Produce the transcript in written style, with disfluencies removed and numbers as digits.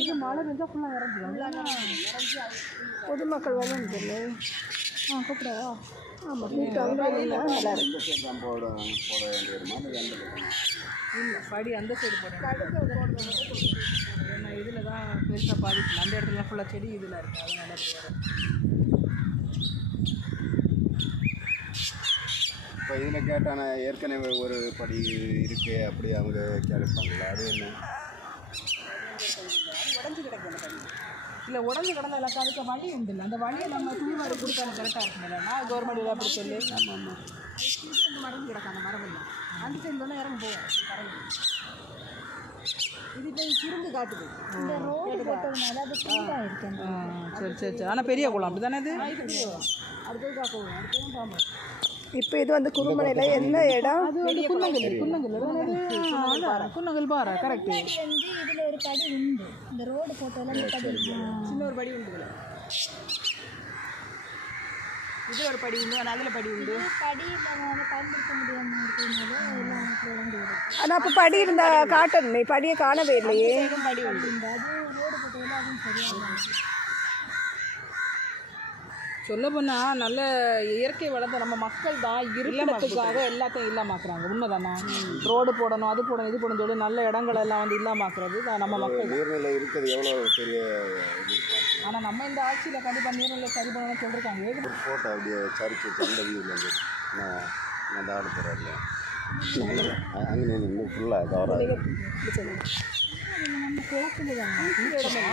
இது மழை பெஞ்சா ஃபுல்லாக இறஞ்சிடும். பொதுமக்கள் வந்து கூப்பிடாதா? ஆமாம், நல்லா இருக்கு. இல்லை படி அந்த சைடு போடுறேன். ஏன்னா இதில் தான் பெருசாக பாதிக்கல. அந்த இடத்துல ஃபுல்லாக செடி இதில் இருக்குது. அதனால இப்போ இதில் கேட்டான ஏற்கனவே ஒரு படி இருக்குது அப்படி அவங்க கேட்பாங்களா? அது என்ன உடஞ்சி கிடக்கு? இல்லை உடஞ்சி கிடந்தா இல்லை, அதுக்கு வழி உண்டு. இல்லை அந்த வழியை நம்ம தூய்வாரி கொடுத்தாலும் கரெக்டாக இருக்குங்களா? நான் கவர்மெண்ட் அப்படி சொல்லி ஆமாம் மரம் கிடக்கு. அந்த மரம் இல்லை அந்த சைடு தான் இறங்க போவோம். இது இப்போ சுருந்து காட்டுது. இந்த ரோடு போட்டதுனால அது சுருந்தாக இருக்கேன். சரி சரி சரி. ஆனால் பெரிய குளம் அப்படி தானே இது? அடுத்தது காக்குவோம். அடுத்தது பாம்பு. இப்போ இது வந்து குருமலையில் என்ன இடம்? அது வந்து குன்னங்கல். குன்னங்கல் பாரு. கரெக்ட். இதில் ஒரு படி உண்டு. இந்த ரோடு போட்டதில் படி சின்ன ஒரு படி உண்டு. இது ஒரு படி உண்டு. அதில் படி உண்டு. படி பயன்படுத்த முடியாமல். ஆனால் அப்போ படி இருந்தால் காட்டணுமே. படியை காணவே இல்லையே. படி உண்டு. அது ரோடு போட்டதில் அதுவும் சரியாக சொல்ல போனால் நல்ல இயற்கை வளர்ந்த நம்ம மக்கள் தான் இருப்பிடத்துக்காக எல்லாத்தையும் இல்லாமாக்குறாங்க. உண்மைதானா? ரோடு போடணும், அது போடணும், இது போடணும் சொல்லி நல்ல இடங்கள் எல்லாம் வந்து இல்லாமாக்குறது தான் நம்ம மக்கள். நீர்நிலை இருக்கிறது எவ்வளோ பெரிய இது. ஆனால் நம்ம இந்த ஆட்சியில் கண்டிப்பாக நீர்நிலை சரி பண்ணணும்னு சொல்லியிருக்காங்க. ஒரு ஃபோட்டோ அப்படியே சரிச்சு சந்த வியூவில் வந்து நான் அந்த ஆடு போகிறாரு அங்கே நின்று ஃபுல்லாக கவராக நம்ம குளத்துல தாங்க. இந்த இடமே